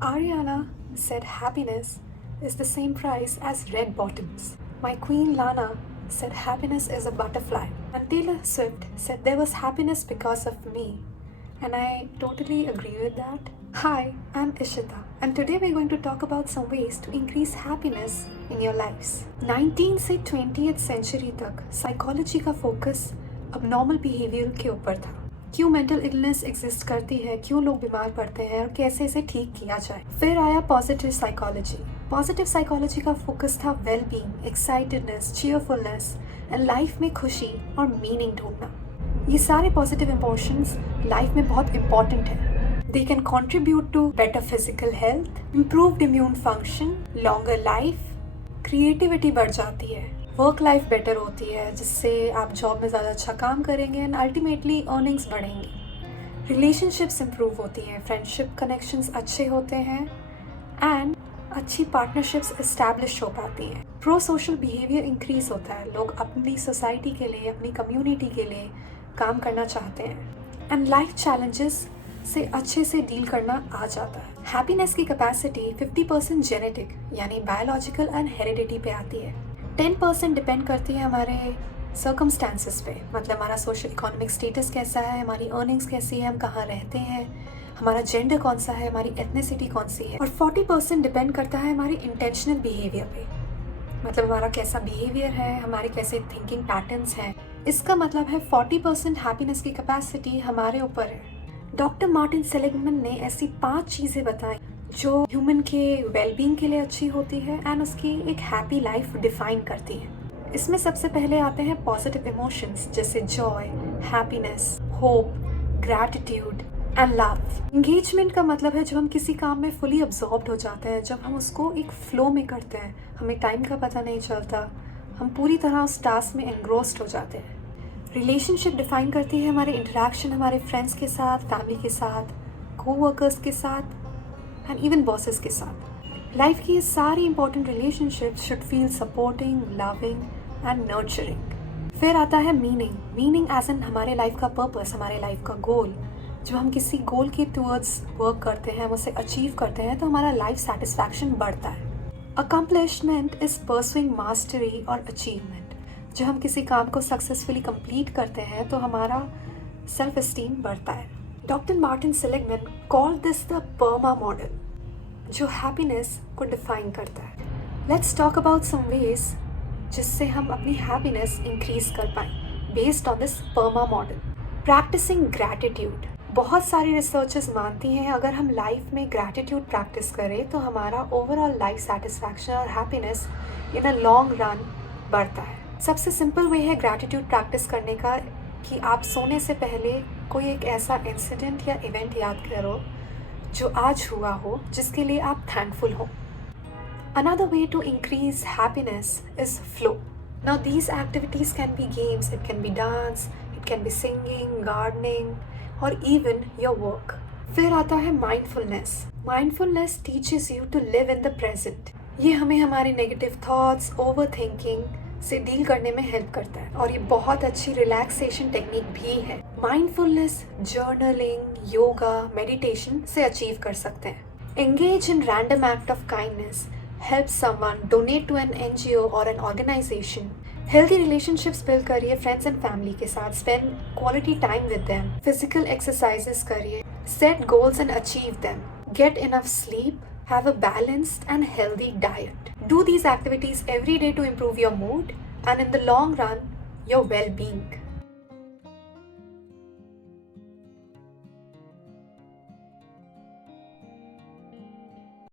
Ariana said happiness is the same price as red bottoms. My queen Lana said happiness is a butterfly. And Taylor Swift said there was happiness because of me. And I totally agree with that. Hi, I'm Ishita, and today we're going to talk about some ways to increase happiness in your lives. 19th से 20th century तक psychology का focus abnormal behaviour के ऊपर था। क्यों mental illness exist करती है, क्यों लोग बीमार पड़ते हैं और कैसे इसे ठीक किया जाए। फिर आया पॉजिटिव साइकोलॉजी। पॉजिटिव साइकोलॉजी का फोकस था well being, excitedness, cheerfulness and life में खुशी और मीनिंग ढूंढना। ये सारे पॉजिटिव इमोशंस लाइफ में बहुत इंपॉर्टेंट है। They can contribute to better physical health, improved immune function, longer life, creativity बढ़ जाती है, वर्क लाइफ बेटर होती है जिससे आप जॉब में ज़्यादा अच्छा काम करेंगे एंड अल्टीमेटली अर्निंग्स बढ़ेंगी। रिलेशनशिप्स इंप्रूव होती हैं, फ्रेंडशिप कनेक्शंस अच्छे होते हैं एंड अच्छी पार्टनरशिप्स इस्टेब्लिश हो पाती हैं। प्रो सोशल बिहेवियर इंक्रीज होता है, लोग अपनी सोसाइटी के लिए, अपनी कम्युनिटी के लिए काम करना चाहते हैं एंड लाइफ चैलेंजेस से अच्छे से डील करना आ जाता है। हैप्पीनेस की कैपेसिटी 50% जेनेटिक यानी बायोलॉजिकल एंड हेरिडिटी पे आती है। 10% डिपेंड करती है हमारे सर्कमस्टांसेस पे, मतलब हमारा सोशल इकोनॉमिक स्टेटस कैसा है, हमारी अर्निंग्स कैसी है, हम कहाँ रहते हैं, हमारा जेंडर कौन सा है, हमारी एथनिसिटी कौन सी है। और 40% डिपेंड करता है हमारी इंटेंशनल बिहेवियर पे, मतलब हमारा कैसा बिहेवियर है, हमारे कैसे थिंकिंग पैटर्न्स हैं। इसका मतलब है 40% हैप्पीनेस की कैपेसिटी हमारे ऊपर है। डॉक्टर मार्टिन सेलिगमैन ने ऐसी 5 चीज़ें बताई जो ह्यूमन के वेलबींग के लिए अच्छी होती है एंड उसकी एक हैप्पी लाइफ डिफाइन करती है। इसमें सबसे पहले आते हैं पॉजिटिव इमोशंस जैसे Joy, happiness, hope, gratitude and love. Engagement का मतलब है जब हम किसी काम में फुली अब्जॉर्ब्ड हो जाते हैं, जब हम उसको एक फ्लो में करते हैं, हमें टाइम का पता नहीं चलता, हम पूरी तरह उस टास्क में एनग्रोस्ड हो जाते हैं। रिलेशनशिप डिफाइन करती है हमारे इंटरेक्शन हमारे फ्रेंड्स के साथ, फैमिली के साथ, कोवर्कर्स के साथ एंड इवन बॉसेस के साथ। लाइफ की ये सारी important relationships should feel supporting, loving and nurturing. फिर आता है मीनिंग। मीनिंग एज एन हमारे लाइफ का पर्पस, हमारे लाइफ का गोल। जब हम किसी गोल के टूवर्ड्स वर्क करते हैं, हम उसे अचीव करते हैं तो हमारा लाइफ सेटिस्फैक्शन बढ़ता है। अकम्प्लिशमेंट इज परसुइंग मास्टरी और अचीवमेंट। जब हम किसी काम को सक्सेसफुली कंप्लीट करते हैं तो हमारा सेल्फ एस्टीम बढ़ता है। Doctor Martin Seligman call this the PERMA model, जो हैप्पीनेस को डिफाइन करता है। Let's talk about some ways जिससे हम अपनी हैप्पीनेस इंक्रीज कर पाएँ based on this PERMA model. Practising gratitude. बहुत सारी रिसर्चेस मानती हैं अगर हम लाइफ में ग्रैटिट्यूड प्रैक्टिस करें तो हमारा ओवरऑल लाइफ सेटिस्फैक्शन और happiness in a long run बढ़ता है। सबसे सिंपल वे है ग्रैटिट्यूड प्रैक्टिस करने का कि आप सोने से पहले कोई एक ऐसा इंसिडेंट या इवेंट याद करो जो आज हुआ हो, जिसके लिए आप थैंकफुल हो। Another way to increase happiness is flow. Now these activities can be games, it can be dance, it can be singing, gardening or even your work. फिर आता है mindfulness. Mindfulness teaches you to live in the present. ये हमें हमारे negative thoughts, overthinking से deal करने में help करता है और ये बहुत अच्छी रिलैक्सेशन टेक्निक भी है। माइंडफुलनेस जर्नलिंग, योगा, मेडिटेशन से अचीव कर सकते हैं। Engage in random act of kindness, help someone, donate to an NGO or an organisation. Healthy relationships build करिए फ्रेंड्स एंड फैमिली के साथ, spend quality time with them. Physical exercises करिए, set goals and achieve them. Get enough sleep, have a balanced and healthy diet. Do these activities every day to improve your mood and in the long run, your well-being.